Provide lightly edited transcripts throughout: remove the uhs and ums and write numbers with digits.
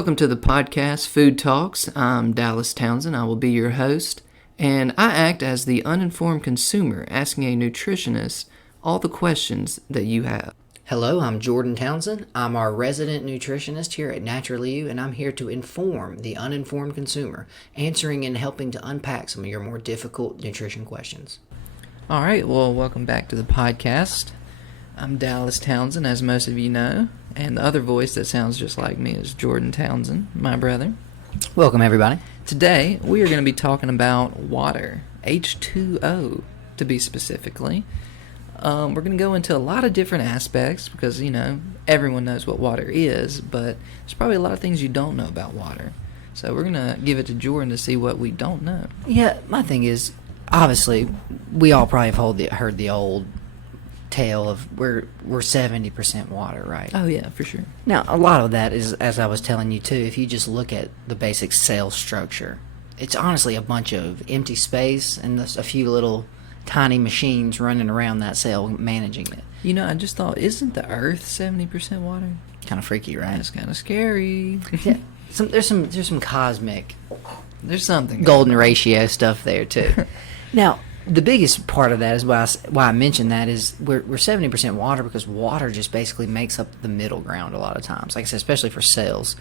Welcome to the podcast, Food Talks. I'm Dallas Townsend. I will be your host, and I act as the uninformed consumer asking a nutritionist all the questions that you have. Hello, I'm Jordan Townsend. I'm our resident nutritionist here at Naturally You, and I'm here to inform the uninformed consumer, answering and helping to unpack some of your more difficult nutrition questions. All right, well, welcome back to the podcast. I'm Dallas Townsend, as most of you know, and the other voice that sounds just like me is Jordan Townsend, my brother. Welcome, everybody. Today, we are going to be talking about water, H2O to be specifically. We're going to go into a lot of different aspects because, everyone knows what water is, but there's probably a lot of things you don't know about water. So we're going to give it to Jordan to see what we don't know. Yeah, my thing is, obviously, we all probably have heard the old tale of we're 70% water, right? Oh, yeah, for sure. Now, a lot of that is, as I was telling you too, if you just look at the basic cell structure, it's honestly a bunch of empty space and a few little tiny machines running around that cell managing it. I just thought, isn't the Earth 70% water? Kind of freaky, right? That's kind of scary. Yeah. There's some cosmic, there's something golden ratio stuff there too. Now, the biggest part of that is why I mentioned that is we're 70% water because water just basically makes up the middle ground a lot of times. Like I said, especially for cells,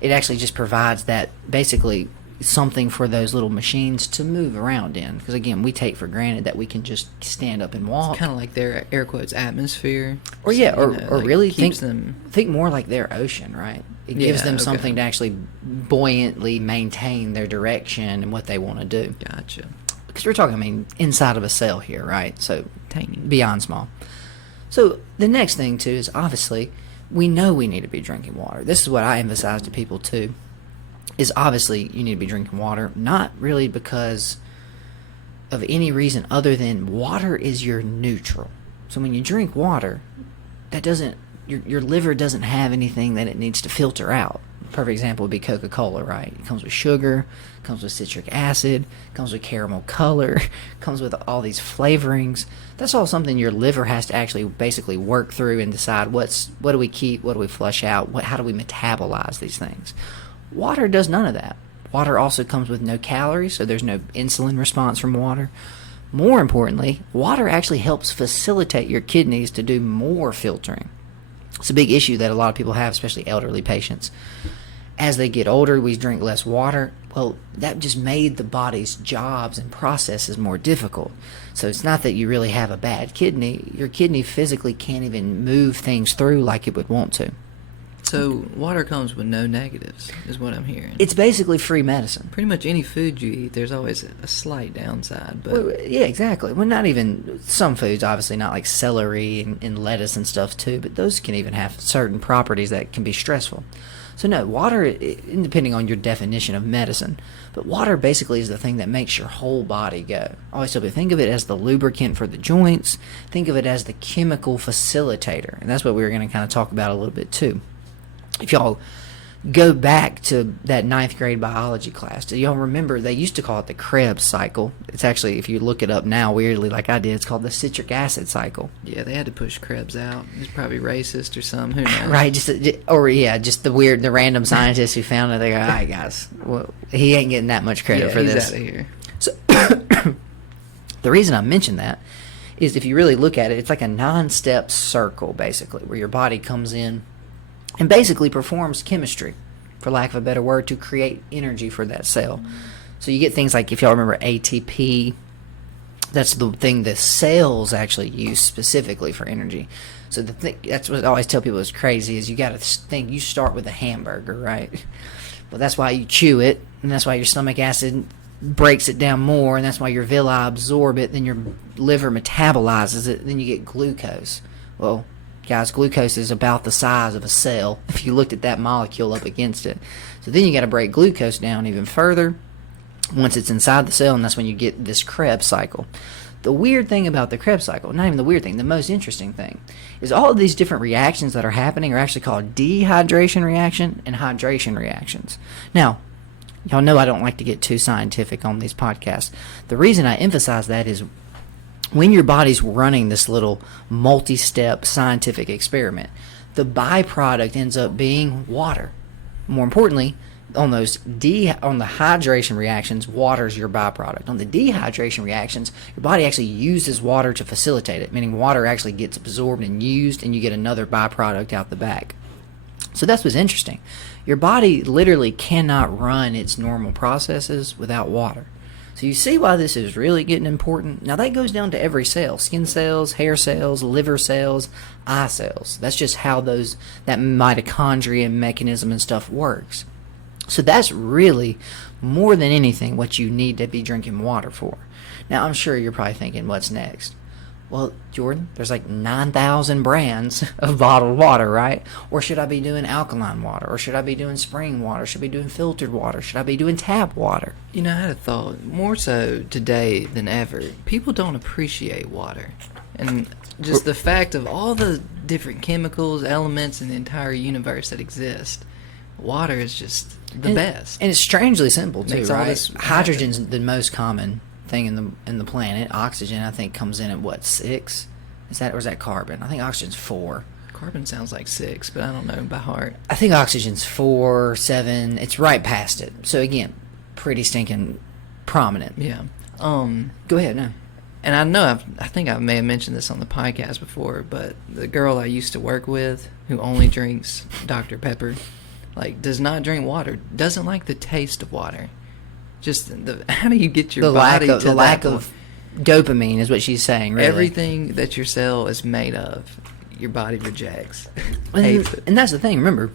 it actually just provides that basically something for those little machines to move around in. Because again, we take for granted that we can just stand up and walk. It's kind of like their air quotes atmosphere. Or yeah, or really think more like their ocean, right? It gives them something to actually buoyantly maintain their direction and what they want to do. Gotcha. Because we're talking, inside of a cell here, right? So tiny, beyond small. So the next thing too is obviously we know we need to be drinking water. This is what I emphasize to people too. Is obviously you need to be drinking water, not really because of any reason other than water is your neutral. So when you drink water, that doesn't your liver doesn't have anything that it needs to filter out. Perfect example would be Coca-Cola, right? It comes with sugar, comes with citric acid, comes with caramel color, comes with all these flavorings. That's all something your liver has to actually basically work through and decide what do we keep, what do we flush out, how do we metabolize these things. Water does none of that. Water also comes with no calories, so there's no insulin response from water. More importantly, water actually helps facilitate your kidneys to do more filtering. It's a big issue that a lot of people have, especially elderly patients. As they get older, we drink less water. Well, that just made the body's jobs and processes more difficult. So it's not that you really have a bad kidney. Your kidney physically can't even move things through like it would want to. So water comes with no negatives, is what I'm hearing. It's basically free medicine. Pretty much any food you eat, there's always a slight downside. But well, yeah, exactly. Well, not even some foods, obviously, not like celery and lettuce and stuff too, but those can even have certain properties that can be stressful. So no, water, depending on your definition of medicine, but water basically is the thing that makes your whole body go. I always tell people, think of it as the lubricant for the joints. Think of it as the chemical facilitator. And that's what we were going to kind of talk about a little bit too. If y'all go back to that 9th grade biology class, do y'all remember they used to call it the Krebs cycle? It's actually, if you look it up now, weirdly like I did, it's called the citric acid cycle. Yeah, they had to push Krebs out. He's probably racist or something. Who knows? Right, just the random scientists who found it. They go, all right, guys, well, he ain't getting that much credit for this. He's out of here. So the reason I mentioned that is if you really look at it, it's like a non-step circle, basically, where your body comes in and basically performs chemistry, for lack of a better word, to create energy for that cell. So you get things like, if y'all remember ATP, that's the thing the cells actually use specifically for energy. So that's what I always tell people is crazy, is you got to think, you start with a hamburger, right? Well, that's why you chew it, and that's why your stomach acid breaks it down more, and that's why your villi absorb it, then your liver metabolizes it, then you get glucose. Well, guys, glucose is about the size of a cell if you looked at that molecule up against it. So then you got to break glucose down even further once it's inside the cell, and that's when you get this Krebs cycle. The weird thing about the Krebs cycle, not even the weird thing, the most interesting thing, is all of these different reactions that are happening are actually called dehydration reaction and hydration reactions. Now, y'all know I don't like to get too scientific on these podcasts. The reason I emphasize that is when your body's running this little multi-step scientific experiment, the byproduct ends up being water. More importantly, on those on the hydration reactions, water's your byproduct. On the dehydration reactions, your body actually uses water to facilitate it, meaning water actually gets absorbed and used, and you get another byproduct out the back. So that's what's interesting. Your body literally cannot run its normal processes without water. So you see why this is really getting important. Now that goes down to every cell: skin cells, hair cells, liver cells, eye cells. That's just how that mitochondria mechanism and stuff works. So that's really, more than anything, what you need to be drinking water for. Now, I'm sure you're probably thinking, what's next? Well, Jordan, there's like 9,000 brands of bottled water, right? Or should I be doing alkaline water? Or should I be doing spring water? Should I be doing filtered water? Should I be doing tap water? You know, I had a thought. More so today than ever, people don't appreciate water. And just the fact of all the different chemicals, elements in the entire universe that exist, water is just the best. And it's strangely simple too, Makes all right? this Hydrogen's the most common thing in the planet. Oxygen, I think, comes in at what, 6? Is that carbon? I think oxygen's 4. Carbon sounds like 6, but I don't know by heart. I think oxygen's 4, 7. It's right past it. So again, pretty stinking prominent. Yeah. Go ahead, no. And I know I think I may have mentioned this on the podcast before, but the girl I used to work with, who only drinks Dr. Pepper, like, does not drink water, doesn't like the taste of water. Just how do you get your body to the lack of dopamine is what she's saying, really. Everything that your cell is made of, your body rejects. And that's the thing, remember,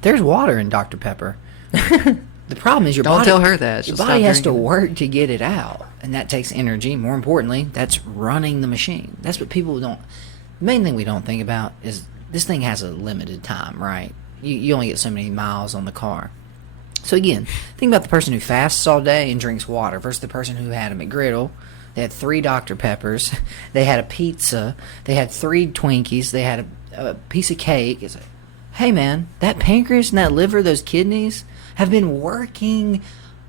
there's water in Dr. Pepper. The problem is Don't tell her that. Your body has to work to get it out, and that takes energy. More importantly, that's running the machine. That's what people don't... The main thing we don't think about is this thing has a limited time, right? You only get so many miles on the car. So again, think about the person who fasts all day and drinks water versus the person who had a McGriddle. They had 3 Dr. Peppers. They had a pizza. They had 3 Twinkies. They had a piece of cake. It's like, hey man, that pancreas and that liver, those kidneys, have been working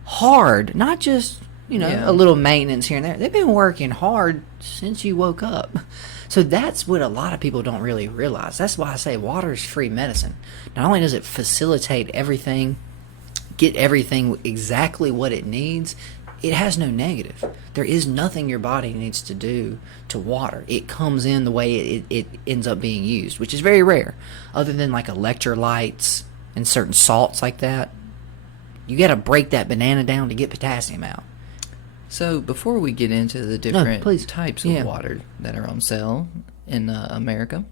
hard. Not just, a little maintenance here and there. They've been working hard since you woke up. So that's what a lot of people don't really realize. That's why I say water is free medicine. Not only does it facilitate everything, get everything exactly what it needs, it has no negative. There is nothing your body needs to do to water. It comes in the way it ends up being used, which is very rare. Other than like electrolytes and certain salts like that, you got to break that banana down to get potassium out. So before we get into the different types of Yeah. water that are on sale in America,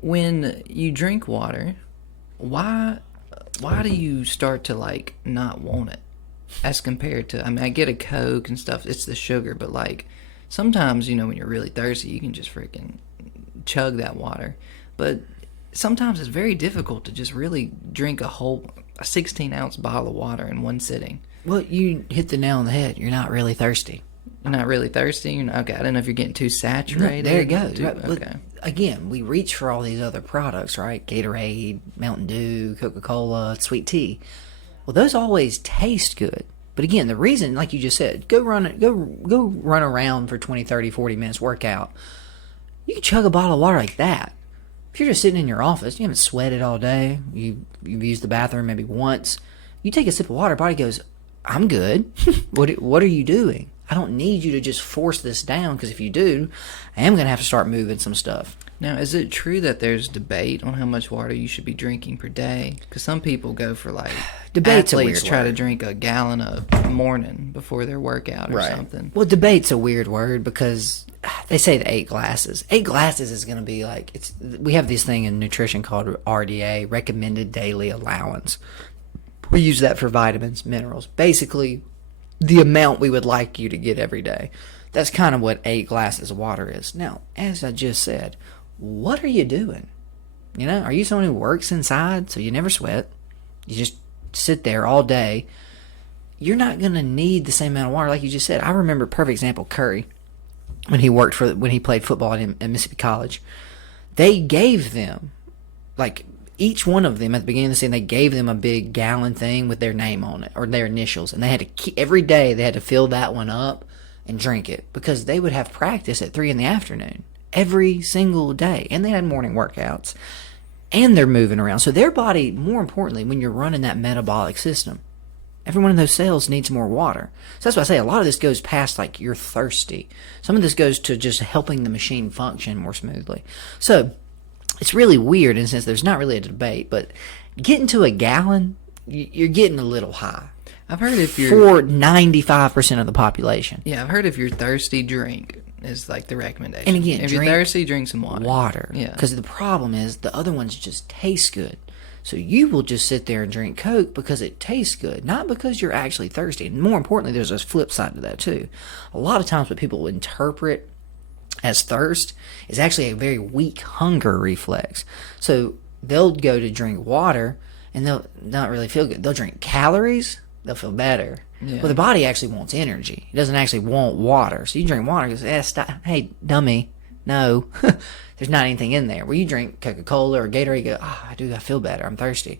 when you drink water, why do you start to like not want it as compared to, I get a Coke and stuff, it's the sugar, but like sometimes, when you're really thirsty, you can just freaking chug that water. But sometimes it's very difficult to just really drink a 16-ounce bottle of water in one sitting. Well, you hit the nail on the head. You're not really thirsty. You're not really thirsty? Okay, I don't know if you're getting too saturated. No, there you go. Right. Okay. Again, we reach for all these other products, right? Gatorade, Mountain Dew, Coca-Cola, sweet tea. Well, those always taste good. But again, the reason, like you just said, go run around for 20, 30, 40 minutes, workout. You can chug a bottle of water like that. If you're just sitting in your office, you haven't sweated all day, you've used the bathroom maybe once, you take a sip of water, body goes, I'm good. What are you doing? I don't need you to just force this down, because if you do, I am going to have to start moving some stuff. Now, is it true that there's debate on how much water you should be drinking per day? Because some people go for like Debate's athletes a weird try to word. drink a gallon a morning before their workout or something. Well, debate's a weird word because they say the 8 glasses. 8 glasses is going to be like, we have this thing in nutrition called RDA, recommended daily allowance. We use that for vitamins, minerals, basically the amount we would like you to get every day. That's kind of what 8 glasses of water is. Now, as I just said, what are you doing? Are you someone who works inside so you never sweat? You just sit there all day. You're not going to need the same amount of water like you just said. I remember, perfect example, Curry, when he played football at Mississippi College. They gave them, like, each one of them at the beginning of the season, they gave them a big gallon thing with their name on it or their initials, and they had to every day they had to fill that one up and drink it because they would have practice at 3 in the afternoon every single day, and they had morning workouts. and they're moving around. So their body, more importantly, when you're running that metabolic system, every one of those cells needs more water. So that's why I say a lot of this goes past like you're thirsty. Some of this goes to just helping the machine function more smoothly. So it's really weird in the sense there's not really a debate, but getting to a gallon, you're getting a little high. I've heard if you're for 95% of the population. Yeah, I've heard if you're thirsty, drink is like the recommendation. And again, if you're thirsty, drink some water. Water. Yeah. Because the problem is the other ones just taste good. So you will just sit there and drink Coke because it tastes good, not because you're actually thirsty. And more importantly, there's a flip side to that too. A lot of times what people interpret as thirst is actually a very weak hunger reflex. So they'll go to drink water and they'll not really feel good. They'll drink calories, they'll feel better. Yeah. Well, the body actually wants energy. It doesn't actually want water. So you drink water and goes, stop. Hey, dummy, no. There's not anything in there. Where you drink Coca-Cola or Gatorade, you go, I feel better. I'm thirsty.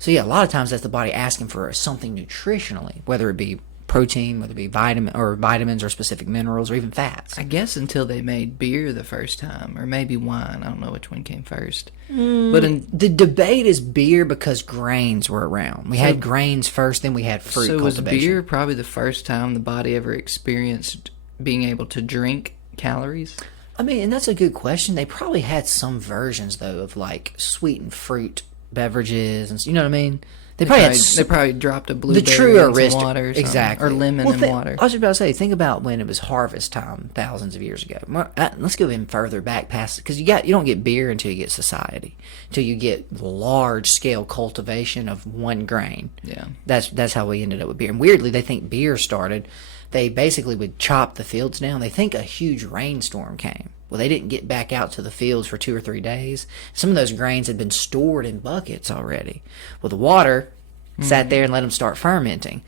So yeah, a lot of times that's the body asking for something nutritionally, whether it be protein, whether it be vitamins or specific minerals or even fats. I guess until they made beer the first time, or maybe wine. I don't know which one came first. But The debate is beer because grains were around. We had grains first, then we had fruit so was cultivation. beer probably the first time the body ever experienced being able to drink calories? I mean, and that's a good question. They probably had some versions, though, of like sweetened fruit beverages, and you know what I mean? They probably dropped a blueberry the true in some water or something, exactly, or lemon in water. I was just about to say, think about when it was harvest time thousands of years ago. Let's go even further back past it, because you don't get beer until you get society, until you get large scale cultivation of one grain. Yeah, that's how we ended up with beer. And weirdly, they think beer started. They basically would chop the fields down. They think a huge rainstorm came. Well, they didn't get back out to the fields for 2 or 3 days. Some of those grains had been stored in buckets already. Well, the water sat there and let them start fermenting.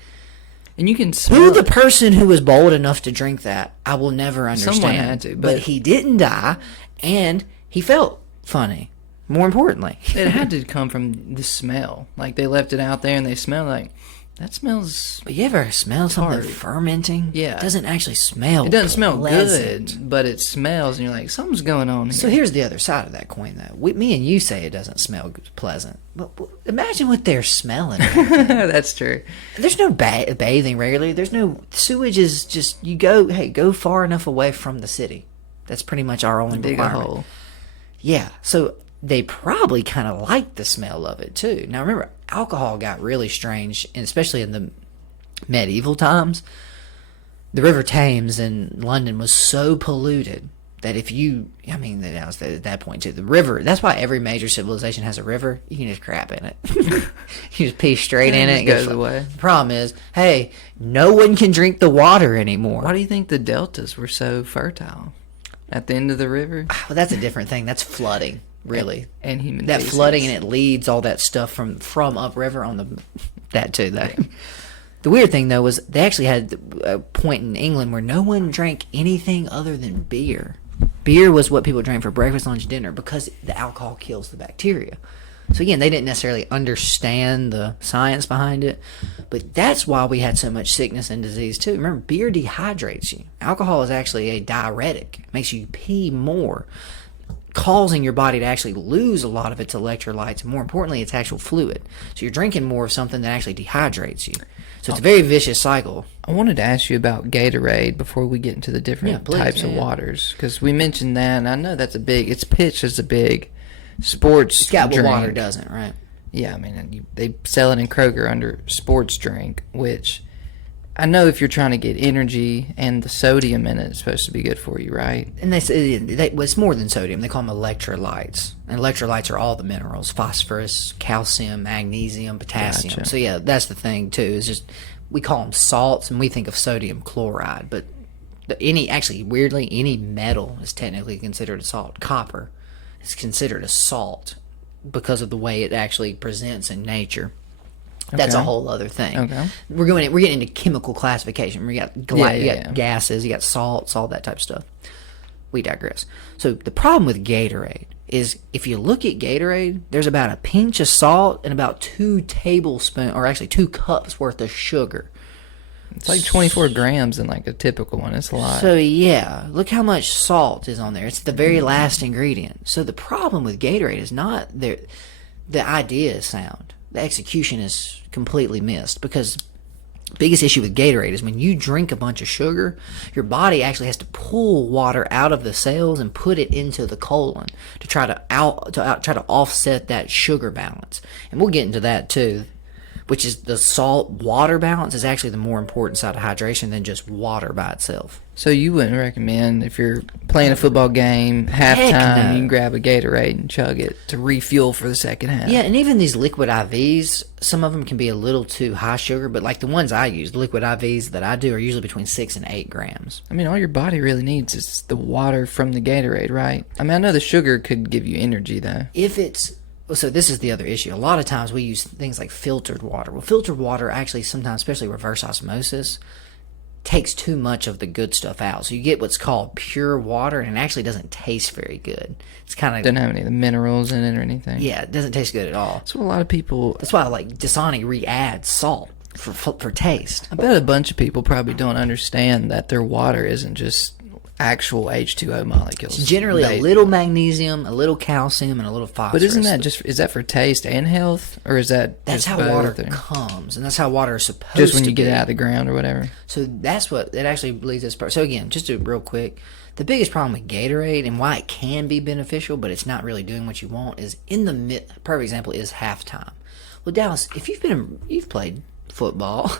And you can smell Who the person who was bold enough to drink that, I will never understand. Someone had to, but he didn't die, and he felt funny. More importantly, it had to come from the smell. Like they left it out there and they smelled like, that smells. But you ever smell something hard. fermenting? Yeah. It doesn't actually smell It doesn't smell pleasant. good, but it smells, and you're like, something's going on here. So here's the other side of that coin, though. Me and you say it doesn't smell pleasant. But imagine what they're smelling. That's true. There's no bathing regularly. There's no sewage. Is just you go far enough away from the city. That's pretty much our only Dig a requirement. hole. Yeah. So they probably kind of like the smell of it too. Now remember, alcohol got really strange, and especially in the medieval times. The River Thames in London was so polluted that that was at that point too. The river, that's why every major civilization has a river. You can just crap in it. You just pee straight in it. It goes away. The problem is, hey, no one can drink the water anymore. Why do you think the deltas were so fertile at the end of the river? Well, that's a different thing. That's flooding. Really, and human that feces. flooding, and it leads all that stuff from upriver on that too. The weird thing though was they actually had a point in England where no one drank anything other than beer. Beer was what people drank for breakfast, lunch, dinner because the alcohol kills the bacteria. So again, they didn't necessarily understand the science behind it, but that's why we had so much sickness and disease too. Remember, beer dehydrates you. Alcohol is actually a diuretic. It makes you pee more, causing your body to actually lose a lot of its electrolytes, and more importantly, its actual fluid. So you're drinking more of something that actually dehydrates you. So it's a very vicious cycle. I wanted to ask you about Gatorade before we get into the different types of waters, because we mentioned that, and I know that's it's pitched as a big sports It's got drink. what water doesn't, right? Yeah, I mean, they sell it in Kroger under sports drink, which I know if you're trying to get energy and the sodium in it, it's supposed to be good for you, right? And they say it's more than sodium. They call them electrolytes. And electrolytes are all the minerals: phosphorus, calcium, magnesium, potassium. Gotcha. So yeah, that's the thing too. Is just we call them salts, and we think of sodium chloride. But weirdly, any metal is technically considered a salt. Copper is considered a salt because of the way it actually presents in nature. That's a whole other thing. Okay. We're getting into chemical classification. You got gases, you got salts, all that type of stuff. We digress. So the problem with Gatorade is if you look at Gatorade, there's about a pinch of salt and about 2 tablespoons, or actually 2 cups worth of sugar. It's like 24 grams in like a typical one. It's a lot. So yeah, look how much salt is on there. It's the very last ingredient. So the problem with Gatorade is not the idea is sound. The execution is completely missed, because biggest issue with Gatorade is when you drink a bunch of sugar, your body actually has to pull water out of the cells and put it into the colon to try to offset that sugar balance. And we'll get into that too, which is the salt water balance is actually the more important side of hydration than just water by itself. So you wouldn't recommend, if you're playing a football game, halftime, no. you can grab a Gatorade and chug it to refuel for the second half. Yeah, and even these liquid IVs, some of them can be a little too high sugar, but like the ones I use, the liquid IVs that I do are usually between 6 and 8 grams. I mean, all your body really needs is the water from the Gatorade, right? I mean, I know the sugar could give you energy, though. So this is the other issue. A lot of times we use things like filtered water. Well, filtered water actually sometimes, especially reverse osmosis, takes too much of the good stuff out. So you get what's called pure water, and it actually doesn't taste very good. It's kind of... Doesn't have any of the minerals in it or anything. Yeah, it doesn't taste good at all. That's what a lot of people... That's why, like, Dasani re-adds salt for taste. I bet a bunch of people probably don't understand that their water isn't just actual H2O molecules. It's generally a little magnesium, a little calcium, and a little phosphorus. But isn't that just... Is that for taste and health? Or is that That's just how water both, or comes, and that's how water is supposed to be. just when you get it out of the ground or whatever? So that's what it actually leads us. So again, just to real quick, the biggest problem with Gatorade and why it can be beneficial, but it's not really doing what you want, is in the perfect example is halftime. Well, Dallas, if you've played football,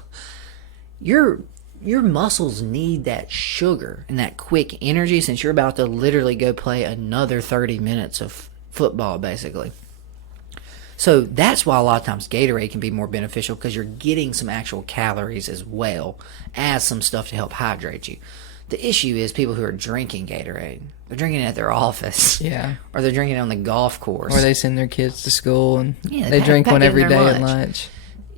your muscles need that sugar and that quick energy, since you're about to literally go play another 30 minutes of football, basically. So that's why a lot of times Gatorade can be more beneficial, because you're getting some actual calories as well as some stuff to help hydrate you. The issue is people who are drinking Gatorade. They're drinking it at their office. Yeah. Or they're drinking it on the golf course. Or they send their kids to school and Yeah, they drink pack one it in every their day at lunch. lunch.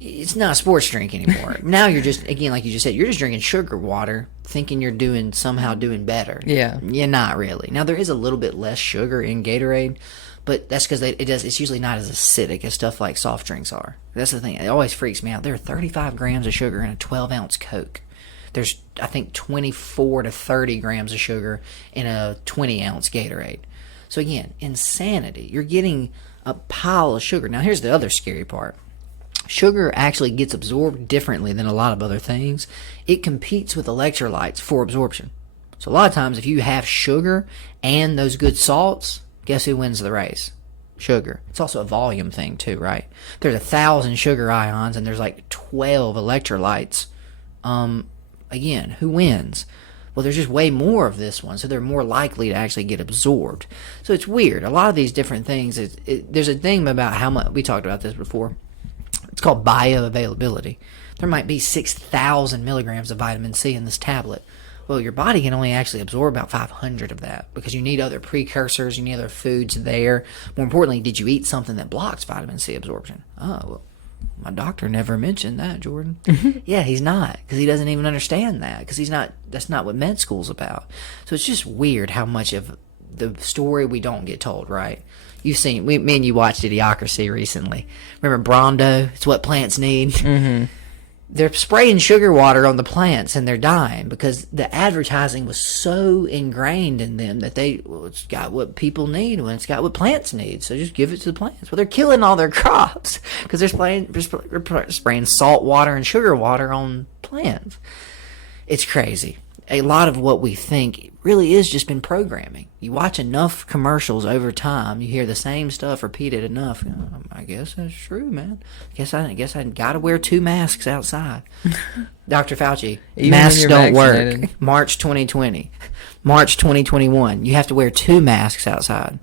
It's not a sports drink anymore. Now you're just, again, like you just said, you're just drinking sugar water, thinking you're somehow doing better. Yeah. You're not really. Now there is a little bit less sugar in Gatorade, but that's because it's usually not as acidic as stuff like soft drinks are. That's the thing. It always freaks me out. There are 35 grams of sugar in a 12-ounce Coke. There's, I think, 24 to 30 grams of sugar in a 20-ounce Gatorade. So again, insanity. You're getting a pile of sugar. Now here's the other scary part. Sugar actually gets absorbed differently than a lot of other things. It competes with electrolytes for absorption. So a lot of times if you have sugar and those good salts, guess who wins the race? Sugar. It's also a volume thing too, right? There's 1,000 sugar ions and there's like 12 electrolytes. Again, who wins? Well, there's just way more of this one, so they're more likely to actually get absorbed. So it's weird. A lot of these different things, there's a thing about how much, we talked about this before. It's called bioavailability. There might be 6,000 milligrams of vitamin C in this tablet. Well, your body can only actually absorb about 500 of that, because you need other precursors, you need other foods there. More importantly, did you eat something that blocks vitamin C absorption? Oh, well, my doctor never mentioned that, Jordan. Yeah, he's not, because he doesn't even understand that, because that's not what med school's about. So it's just weird how much of the story we don't get told, right? You've seen, me and you watched Idiocracy recently. Remember Brondo? It's what plants need. Mm-hmm. They're spraying sugar water on the plants and they're dying because the advertising was so ingrained in them that it's got what people need when it's got what plants need. So just give it to the plants. Well, they're killing all their crops because they're spraying salt water and sugar water on plants. It's crazy. A lot of what we think really is just been programming. You watch enough commercials over time, you hear the same stuff repeated enough. I guess that's true, man. I guess I gotta wear 2 masks outside. Dr. Fauci, Even masks when you're don't vaccinated. work. March 2020, March 2021. You have to wear 2 masks outside.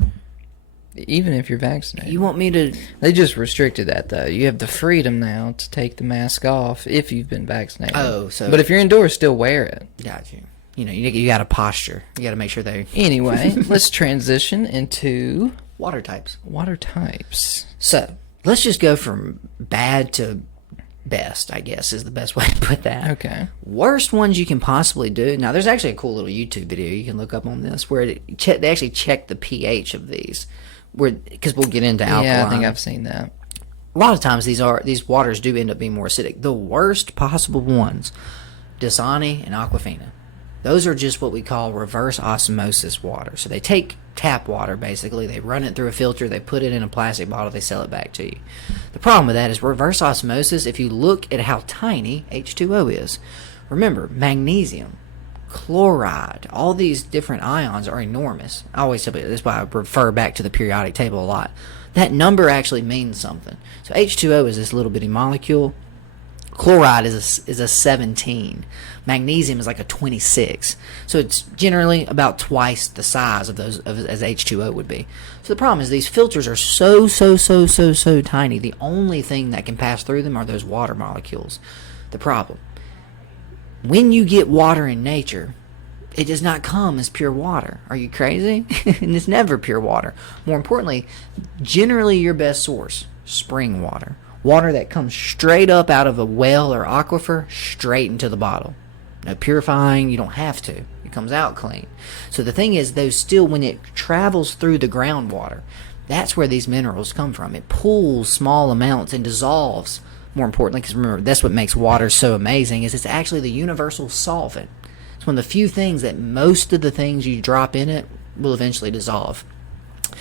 Even if you're vaccinated. You want me to? They just restricted that, though. You have the freedom now to take the mask off if you've been vaccinated. Oh, so. But if you're indoors, still wear it. Got you. You got a posture. You got to make sure they. Anyway, let's transition into Water types. water types. So let's just go from bad to best, I guess is the best way to put that. Okay. Worst ones you can possibly do. Now, there's actually a cool little YouTube video you can look up on this where they actually check the pH of these. Because we'll get into alkaline. Yeah, I think I've seen that. A lot of times these waters do end up being more acidic. The worst possible ones Dasani and Aquafina. Those are just what we call reverse osmosis water. So they take tap water, basically, they run it through a filter, they put it in a plastic bottle, they sell it back to you. The problem with that is reverse osmosis, if you look at how tiny H2O is, remember, magnesium, chloride, all these different ions are enormous. I always tell you, that's why I refer back to the periodic table a lot. That number actually means something. So H2O is this little bitty molecule. Chloride is a 17. Magnesium is like a 26. So it's generally about twice the size of those as H2O would be. So the problem is these filters are so tiny. The only thing that can pass through them are those water molecules. The problem, when you get water in nature, it does not come as pure water. Are you crazy? And it's never pure water. More importantly, generally your best source, spring water. Water that comes straight up out of a well or aquifer, straight into the bottle. No purifying, you don't have to. It comes out clean. So the thing is, those still, when it travels through the groundwater, that's where these minerals come from. It pulls small amounts and dissolves. More importantly, because remember, that's what makes water so amazing, is it's actually the universal solvent. It's one of the few things that most of the things you drop in it will eventually dissolve.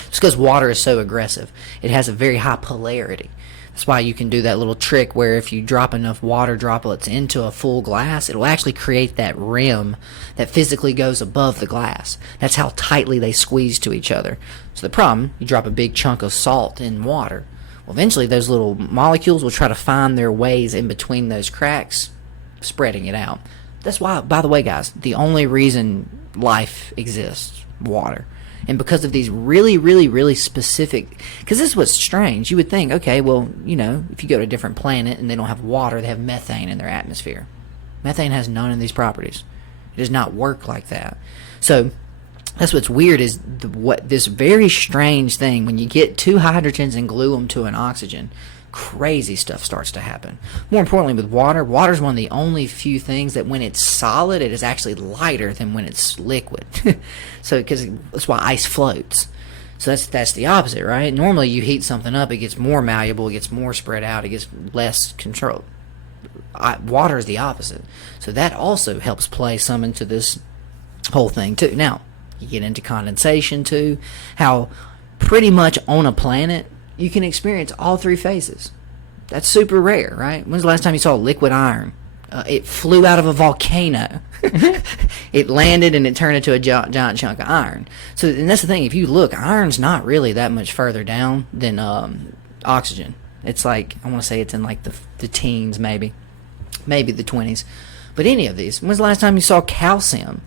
It's because water is so aggressive. It has a very high polarity. That's why you can do that little trick where if you drop enough water droplets into a full glass, it will actually create that rim that physically goes above the glass. That's how tightly they squeeze to each other. So the problem, you drop a big chunk of salt in water. Well, eventually those little molecules will try to find their ways in between those cracks, spreading it out. That's why, by the way, guys, the only reason life exists, water. And because of these really specific, because this is what's strange. You would think, okay, well, you know, if you go to a different planet and they don't have water, they have methane in their atmosphere. Methane has none of these properties. It does not work like that. So that's what's weird is this very strange thing. When you get two hydrogens and glue them to an oxygen, crazy stuff starts to happen. More importantly, with water, water is one of the only few things that when it's solid, it is actually lighter than when it's liquid. So, because that's why ice floats. So that's the opposite, right? Normally, you heat something up, it gets more malleable, it gets more spread out, it gets less controlled. Water is the opposite. So that also helps play some into this whole thing too. Now, you get into condensation too, how pretty much on a planet, you can experience all three phases. That's super rare, right? When's the last time you saw liquid iron? It flew out of a volcano. It landed and it turned into a giant chunk of iron. So, and that's the thing. If you look, iron's not really that much further down than oxygen. It's like, I want to say it's in like the teens, maybe the 20s. But any of these, when's the last time you saw calcium?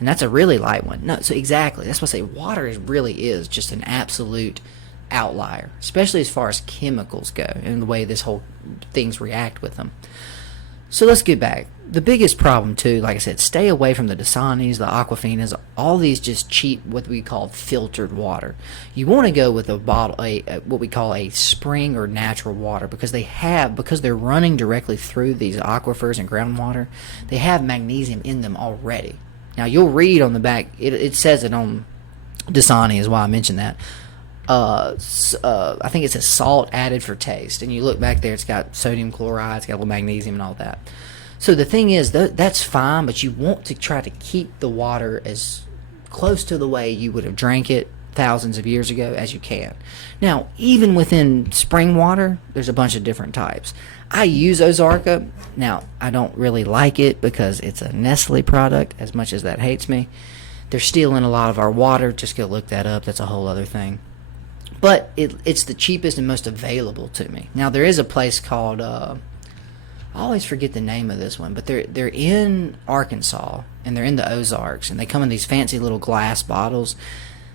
And that's a really light one. No, so exactly. That's why I say water really is just an absolute outlier, especially as far as chemicals go and the way this whole things react with them. So let's get back. The biggest problem too, like I said, stay away from the Dasanis, the Aquafinas, all these just cheap, what we call filtered water. You want to go with a bottle, what we call a spring or natural water, because they're running directly through these aquifers and groundwater, they have magnesium in them already. Now you'll read on the back, it says it on Dasani is why I mentioned that. I think it says salt added for taste, and you look back there, it's got sodium chloride, it's got a little magnesium and all that. So the thing is, that's fine, but you want to try to keep the water as close to the way you would have drank it thousands of years ago as you can. Now, even within spring water, there's a bunch of different types. I use Ozarka. Now, I don't really like it because it's a Nestle product, as much as that hates me. They're stealing a lot of our water. Just go look that up. That's a whole other thing. But it's the cheapest and most available to me. Now, there is a place called, I always forget the name of this one, but they're in Arkansas, and they're in the Ozarks, and they come in these fancy little glass bottles.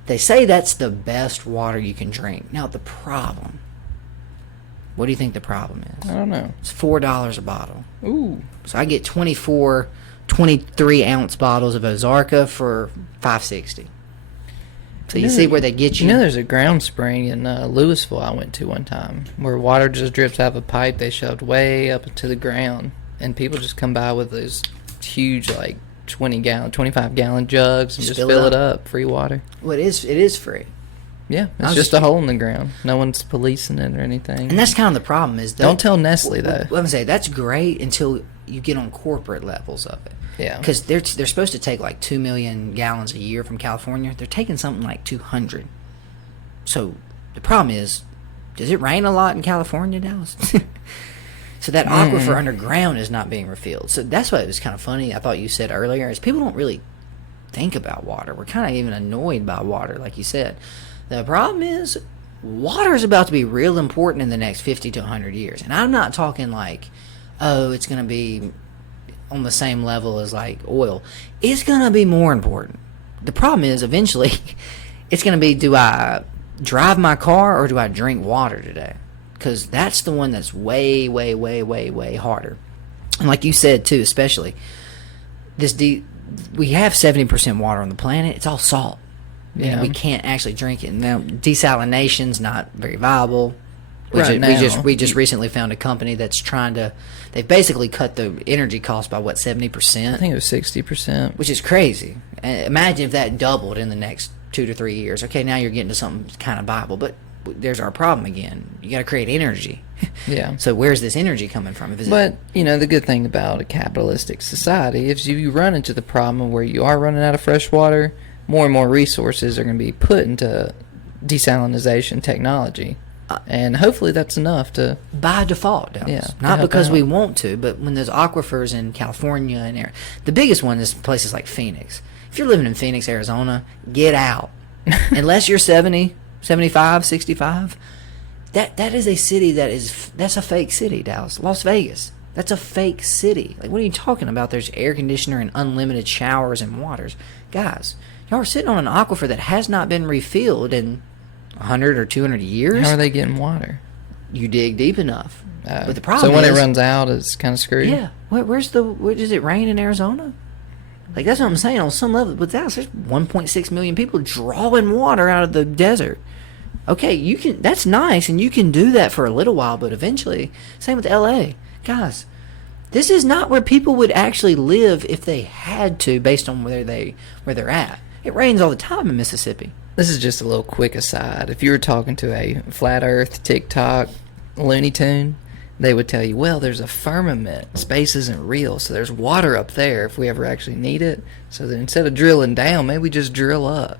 They say that's the best water you can drink. Now, the problem, what do you think the problem is? I don't know. It's $4 a bottle. Ooh. So I get 23 ounce bottles of Ozarka for $5.60. So you see where they get you. You know, there's a ground spring in Louisville I went to one time where water just drips out of a pipe they shoved way up into the ground, and people just come by with those huge, like 25-gallon jugs and just fill it up. Free water. Well, it is free. Yeah, it's just a hole in the ground. No one's policing it or anything. And that's kind of the problem. Is don't tell Nestle though. Let me say that's great until you get on corporate levels of it. Yeah. Because they're supposed to take like 2 million gallons a year from California. They're taking something like 200. So the problem is, does it rain a lot in California, Dallas? So that aquifer underground is not being refilled. So that's why it was kind of funny. I thought you said earlier is people don't really think about water. We're kind of even annoyed by water, like you said. The problem is water is about to be real important in the next 50 to 100 years. And I'm not talking like, oh, it's going to be on the same level as like oil. It's going to be more important. The problem is eventually it's going to be, do I drive my car or do I drink water today? Because that's the one that's way, way, way, way, way harder. And like you said too, especially we have 70% water on the planet. It's all salt. Yeah. And we can't actually drink it. Now, desalination's not very viable. We just recently found a company that's trying to. They've basically cut the energy cost by 70%. I think it was 60%, which is crazy. Imagine if that doubled in the next 2 to 3 years. Okay, now you're getting to something kind of viable, but there's our problem again. You got to create energy. Yeah. So where's this energy coming from? But the good thing about a capitalistic society is you run into the problem where you are running out of fresh water. More and more resources are going to be put into desalination technology. And hopefully that's enough to... By default, Dallas. Yeah, not because we want to, but when there's aquifers in California and there, the biggest one is places like Phoenix. If you're living in Phoenix, Arizona, get out. Unless you're 70, 75, 65, that is a city that's a fake city, Dallas. Las Vegas. That's a fake city. Like, what are you talking about? There's air conditioner and unlimited showers and waters. Guys, y'all are sitting on an aquifer that has not been refilled in 100 or 200 years. How are they getting water? You dig deep enough. But the problem so when is, it runs out, it's kind of screwed? Yeah. Where does it rain in Arizona? Like, that's what I'm saying. On some level, with that, there's 1.6 million people drawing water out of the desert. Okay, that's nice, and you can do that for a little while, but eventually, same with LA. Guys, this is not where people would actually live if they had to, based on where they're at. It rains all the time in Mississippi. This is just a little quick aside. If you were talking to a Flat Earth, TikTok, Looney Tune, they would tell you, well, there's a firmament. Space isn't real, so there's water up there if we ever actually need it. So that instead of drilling down, maybe we just drill up.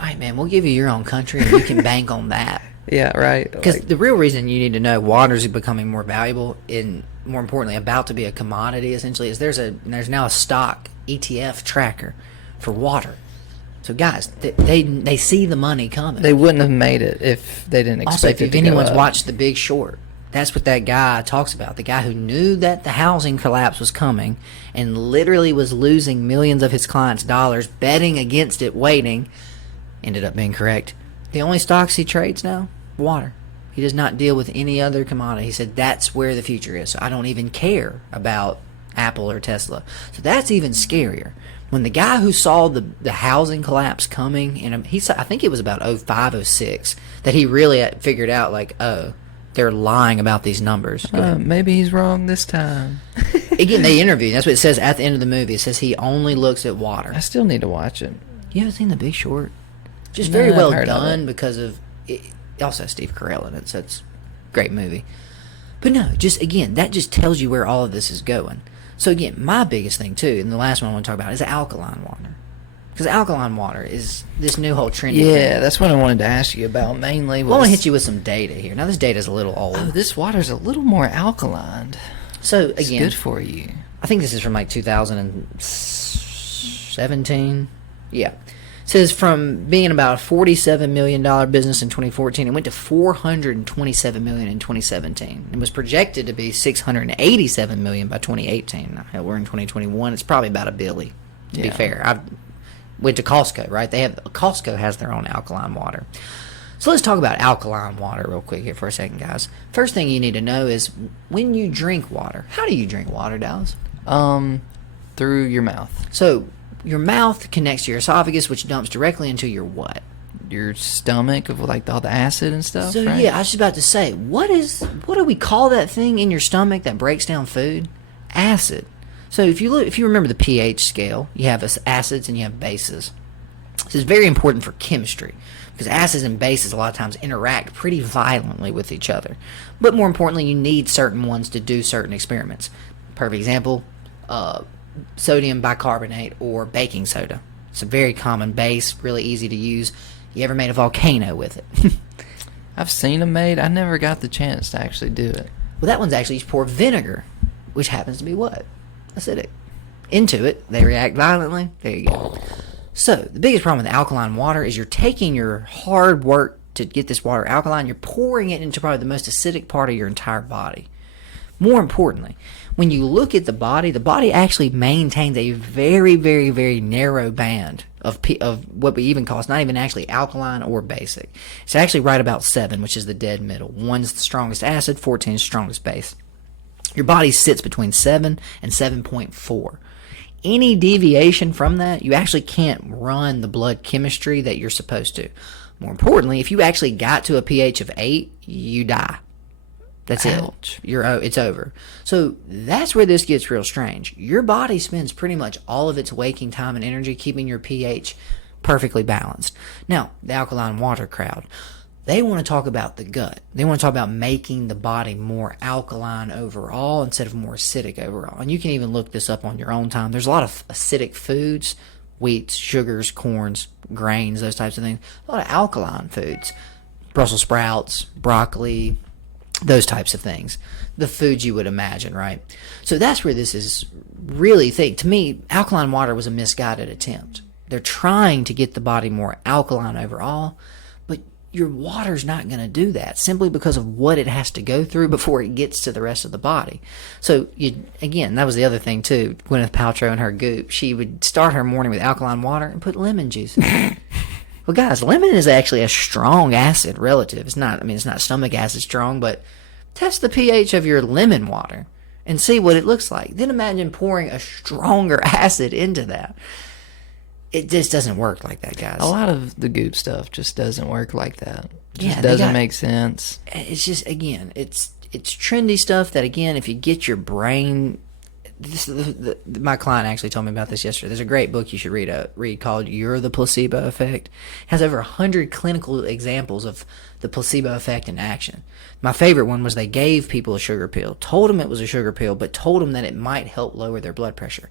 All right, man, we'll give you your own country, and you can bank on that. Yeah, right. Because the real reason you need to know water is becoming more valuable and, more importantly, about to be a commodity, essentially, is there's now a stock ETF tracker for water. So, guys, they see the money coming. They wouldn't have made it if they didn't expect also, it if to anyone's go up. watched The Big Short, that's what that guy talks about. The guy who knew that the housing collapse was coming and literally was losing millions of his clients' dollars betting against it, waiting, ended up being correct. The only stocks he trades now, water. He does not deal with any other commodity. He said that's where the future is. So I don't even care about Apple or Tesla. So that's even scarier. When the guy who saw the housing collapse coming, and I think it was about 05, 06, that he really figured out, like, oh, they're lying about these numbers. Maybe he's wrong this time. Again, they interviewed. That's what it says at the end of the movie. It says he only looks at water. I still need to watch it. You haven't seen The Big Short? Just No, very I've well heard of done it. because of it. Also has Steve Carell in it, so it's a great movie. But no, that just tells you where all of this is going. So again, my biggest thing too, and the last one I want to talk about, is alkaline water. Because alkaline water is this new whole trendy thing. Yeah, that's what I wanted to ask you about mainly. I want to hit you with some data here. Now, this data is a little old. Oh, this water's a little more alkaline. So It's again, good for you. I think this is from like 2017. Yeah. It says from being about a $47 million business in 2014, it went to $427 million in 2017. It was projected to be $687 million by 2018. Hell, we're in 2021. It's probably about $1 billion, to be fair. I went to Costco, right? Costco has their own alkaline water. So let's talk about alkaline water real quick here for a second, guys. First thing you need to know is when you drink water, how do you drink water, Dallas? Through your mouth. So your mouth connects to your esophagus, which dumps directly into your what? Your stomach of like all the acid and stuff. So right? yeah, I was just about to say, what do we call that thing in your stomach that breaks down food? Acid. So if you remember the pH scale, you have acids and you have bases. This is very important for chemistry because acids and bases a lot of times interact pretty violently with each other. But more importantly, you need certain ones to do certain experiments. Perfect example, sodium bicarbonate or baking soda. It's a very common base, really easy to use. You ever made a volcano with it? I've seen them made. I never got the chance to actually do it. Well, that one's actually, you pour vinegar, which happens to be what? Acidic. Into it, they react violently. There you go. So, the biggest problem with alkaline water is you're taking your hard work to get this water alkaline, you're pouring it into probably the most acidic part of your entire body. More importantly, when you look at the body actually maintains a very, very, very narrow band of what we even call, it's not even actually alkaline or basic. It's actually right about 7, which is the dead middle. 1's the strongest acid, 14 is the strongest base. Your body sits between 7 and 7.4. Any deviation from that, you actually can't run the blood chemistry that you're supposed to. More importantly, if you actually got to a pH of 8, you die. That's Ouch. it. It's over. So that's where this gets real strange. Your body spends pretty much all of its waking time and energy keeping your pH perfectly balanced. Now, the alkaline water crowd, they want to talk about the gut. They want to talk about making the body more alkaline overall instead of more acidic overall. And you can even look this up on your own time. There's a lot of acidic foods, wheats, sugars, corns, grains, those types of things. A lot of alkaline foods, Brussels sprouts, broccoli, those types of things. The foods you would imagine, right? So that's where this is really thick. To me, alkaline water was a misguided attempt. They're trying to get the body more alkaline overall, but your water's not going to do that simply because of what it has to go through before it gets to the rest of the body. So, again, that was the other thing too. Gwyneth Paltrow and her goop, she would start her morning with alkaline water and put lemon juice in it. Well, guys, lemon is actually a strong acid relative. It's not stomach acid strong, but test the pH of your lemon water and see what it looks like. Then imagine pouring a stronger acid into that. It just doesn't work like that, guys. A lot of the goop stuff just doesn't work like that. It just Yeah, doesn't make sense. It's just, again, it's trendy stuff that, again, if you get your brain... my client actually told me about this yesterday. There's a great book you should read called You're the Placebo Effect. It has over 100 clinical examples of the placebo effect in action. My favorite one was they gave people a sugar pill, told them it was a sugar pill, but told them that it might help lower their blood pressure.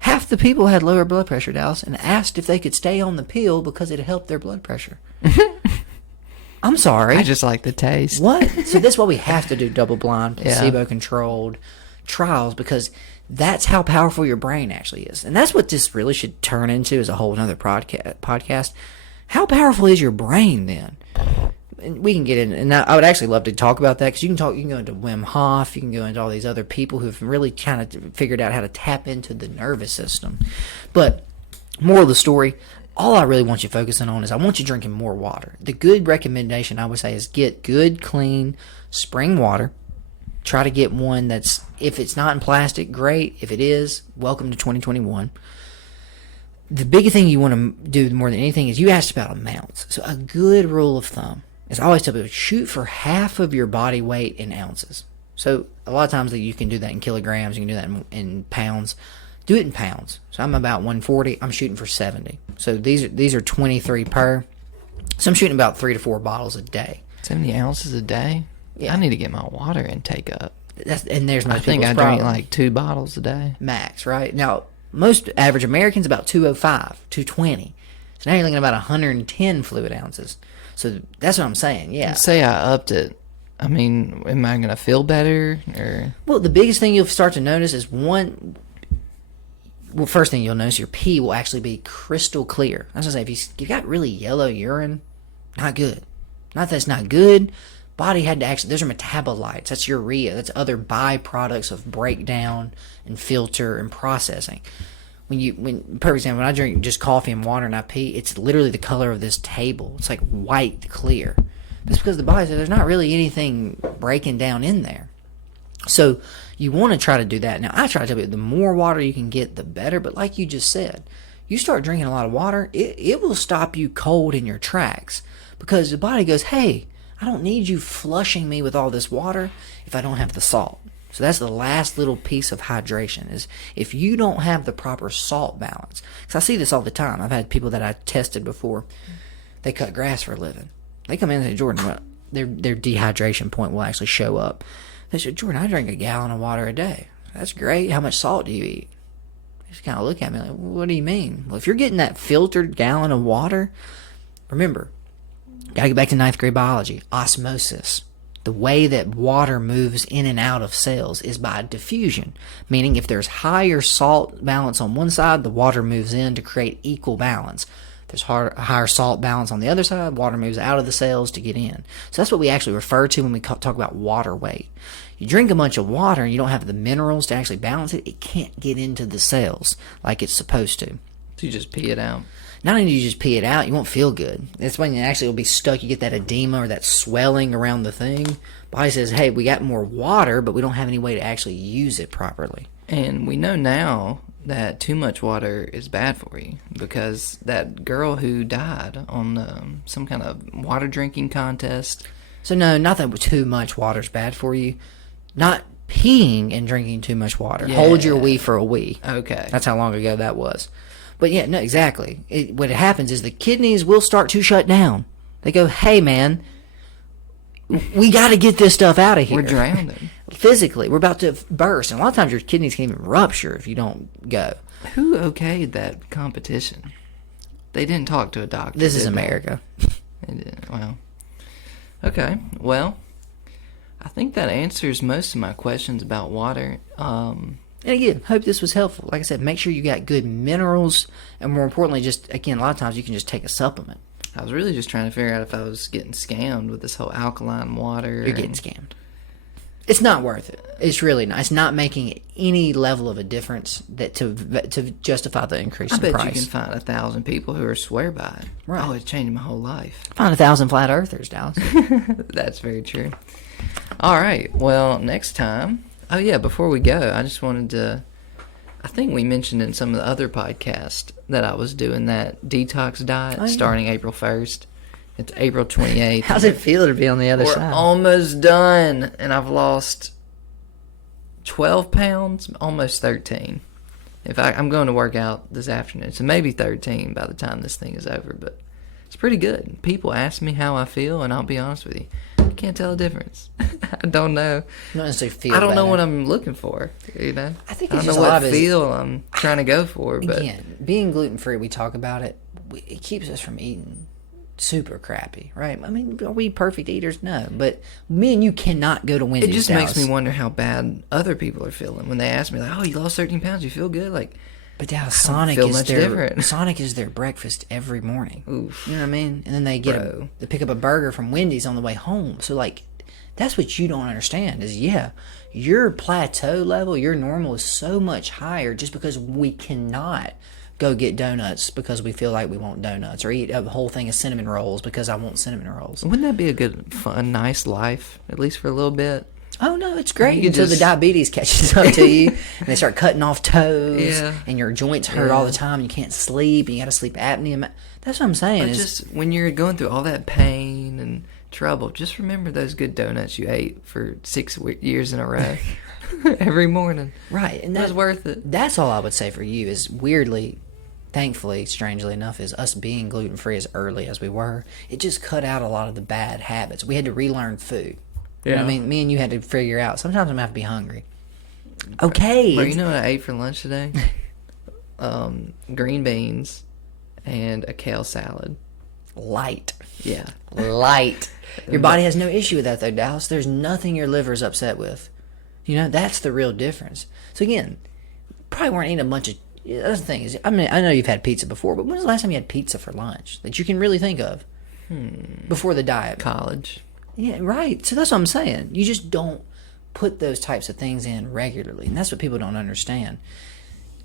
Half the people had lower blood pressure, Dallas, and asked if they could stay on the pill because it helped their blood pressure. I'm sorry. I just like the taste. What? So that's why we have to do double-blind, placebo-controlled trials, because that's how powerful your brain actually is. And that's what this really should turn into, as a whole other podcast. How powerful is your brain then? And we can get in, and I would actually love to talk about that, because you can go into Wim Hof, you can go into all these other people who've really kind of figured out how to tap into the nervous system. But moral of the story, all I really want you focusing on is I want you drinking more water. The good recommendation I would say is get good, clean spring water. Try to get one that's, if it's not in plastic, great. If it is, welcome to 2021. The big thing you want to do more than anything is, you asked about amounts. So a good rule of thumb is, I always tell people, shoot for half of your body weight in ounces. So a lot of times you can do that in kilograms, you can do that in pounds. Do it in pounds. So I'm about 140. I'm shooting for 70. So these are 23 per. So I'm shooting about 3 to 4 bottles a day. 70 ounces a day? Yeah. I need to get my water intake up. And there's most I think people's I drink problem. like 2 bottles a day. Max, right? Now, most average Americans about 205, 220. So now you're looking at about 110 fluid ounces. So that's what I'm saying, yeah. Let's say I upped it. I mean, am I going to feel better? Or Well, the biggest thing you'll start to notice is first thing you'll notice, your pee will actually be crystal clear. I was going to say, if you got really yellow urine, not good. Not that it's not good. Body had to actually, those are metabolites. That's urea. That's other byproducts of breakdown and filter and processing. For example, when I drink just coffee and water and I pee, it's literally the color of this table. It's like white clear. That's because the body says there's not really anything breaking down in there. So you want to try to do that. Now, I try to tell you, the more water you can get, the better. But like you just said, you start drinking a lot of water, it will stop you cold in your tracks, because the body goes, hey, I don't need you flushing me with all this water if I don't have the salt. So that's the last little piece of hydration, is if you don't have the proper salt balance. Because I see this all the time. I've had people that I tested before. They cut grass for a living. They come in and say, Jordan, their dehydration point will actually show up. They said, Jordan, I drink a gallon of water a day. That's great. How much salt do you eat? They just kind of look at me like, what do you mean? Well, if you're getting that filtered gallon of water, remember, got to get back to ninth grade biology. Osmosis. The way that water moves in and out of cells is by diffusion, meaning if there's higher salt balance on one side, the water moves in to create equal balance. There's higher salt balance on the other side, water moves out of the cells to get in. So that's what we actually refer to when we talk about water weight. You drink a bunch of water and you don't have the minerals to actually balance it, it can't get into the cells like it's supposed to. So you just pee it out. Not only do you just pee it out, you won't feel good. That's when you actually will be stuck. You get that edema or that swelling around the thing. Body says, hey, we got more water, but we don't have any way to actually use it properly. And we know now that too much water is bad for you, because that girl who died on some kind of water drinking contest. So no, not that too much water is bad for you. Not peeing and drinking too much water. Yeah. Hold your wee for a wee. Okay. That's how long ago that was. But yeah, no, exactly. What happens is the kidneys will start to shut down. They go, hey man, we got to get this stuff out of here. We're drowning. Physically, we're about to burst. And a lot of times your kidneys can even rupture if you don't go. Who okayed that competition? They didn't talk to a doctor. This is America. They didn't. Well, okay. Well, I think that answers most of my questions about water. And again, hope this was helpful. Like I said, make sure you got good minerals. And more importantly, just, again, a lot of times you can just take a supplement. I was really just trying to figure out if I was getting scammed with this whole alkaline water. You're getting scammed. It's not worth it. It's really not. It's not making any level of a difference that to justify the increase in price. I bet you can find 1,000 people who are swear by it. Right. Oh, it's changed my whole life. Find 1,000 flat earthers, Dallas. That's very true. All right. Well, next time. Oh, yeah, before we go, I just wanted to... I think we mentioned in some of the other podcasts that I was doing that detox diet starting April 1st. It's April 28th. How's it feel to be on the other We're side? almost done, and I've lost 12 pounds, almost 13. I'm going to work out this afternoon, so maybe 13 by the time this thing is over, but it's pretty good. People ask me how I feel, and I'll be honest with you. I can't tell a difference. I don't know. You don't necessarily feel I don't know better. what I'm looking for, you know? I think I it's don't just know a lot what of it. feel I'm trying to go for, but Again, being gluten-free, we talk about it. It keeps us from eating super crappy, right? I mean, are we perfect eaters? No. But me and you cannot go to Wendy's, it just Dallas. makes me wonder how bad other people are feeling when they ask me, like, oh, you lost 13 pounds, you feel good? Like, But Dallas, I don't Sonic feel is much their different. Sonic is their breakfast every morning. oof. You know what I mean? And then they they pick up a burger from Wendy's on the way home. So like, that's what you don't understand is your plateau level, your normal is so much higher just because we cannot go get donuts because we feel like we want donuts, or eat a whole thing of cinnamon rolls because I want cinnamon rolls. Wouldn't that be a good, fun, nice life, at least for a little bit? Oh no, it's great You could until the just- diabetes catches up to you and they start cutting off toes Yeah. and your joints hurt all the time. You can't sleep. And you got to sleep apnea. That's what I'm saying. But Is just when you're going through all that pain and trouble, just remember those good donuts you ate for 6 years in a row every morning. right, and It was worth it. That's all I would say for you is weirdly, thankfully, strangely enough, is us being gluten-free as early as we were. It just cut out a lot of the bad habits. We had to relearn food. You know what I mean? Me and you had to figure out, sometimes I'm going to have to be hungry. Okay. Bro, you know what I ate for lunch today? Green beans and a kale salad. Light. Yeah. Light. Your body has no issue with that, though, Dallas. There's nothing your liver's upset with. You know, that's the real difference. So, again, probably weren't eating a bunch of... That's the thing. Is, I mean, I know you've had pizza before, but when was the last time you had pizza for lunch that you can really think of before the diet? College. Yeah, right. So that's what I'm saying. You just don't put those types of things in regularly. And that's what people don't understand.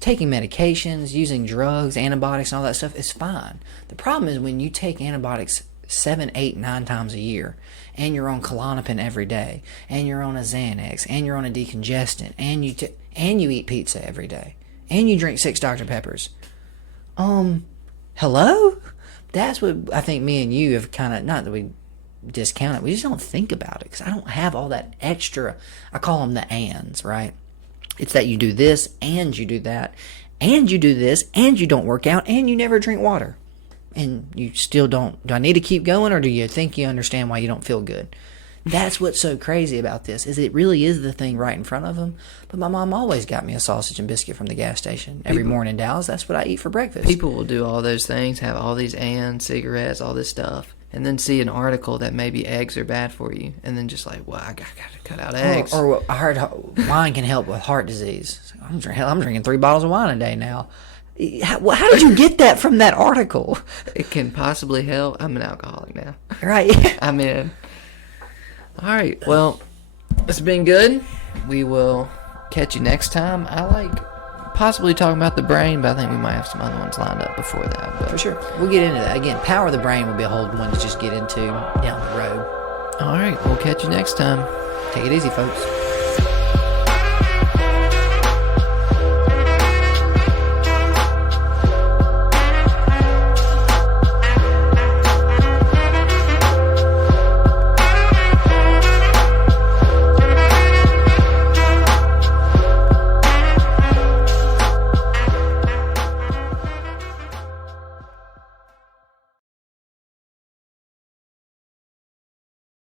Taking medications, using drugs, antibiotics, and all that stuff is fine. The problem is when you take antibiotics 7, 8, 9 times a year, and you're on Klonopin every day, and you're on a Xanax, and you're on a decongestant, and you eat pizza every day, and you drink 6 Dr. Peppers. Hello? That's what I think me and you have kind of, not that we discount it, we just don't think about it, because I don't have all that extra, I call them the ands, right? It's that you do this, and you do that, and you do this, and you don't work out, and you never drink water. And you still don't. Do I need to keep going, or do you think you understand why you don't feel good? That's what's so crazy about this, is it really is the thing right in front of them. But my mom always got me a sausage and biscuit from the gas station every morning, Dallas. That's what I eat for breakfast. People will do all those things, have all these cigarettes, all this stuff, and then see an article that maybe eggs are bad for you, and then just like, well, I got to cut out eggs. Or I heard wine can help with heart disease. I'm drinking 3 bottles of wine a day now. How did you get that from that article? It can possibly help. I'm an alcoholic now. Right. I'm in. All right. Well, it's been good. We will catch you next time. I like possibly talking about the brain, but I think we might have some other ones lined up before that. But for sure. We'll get into that. Again, power of the brain would be a whole one to just get into down the road. All right. We'll catch you next time. Take it easy, folks.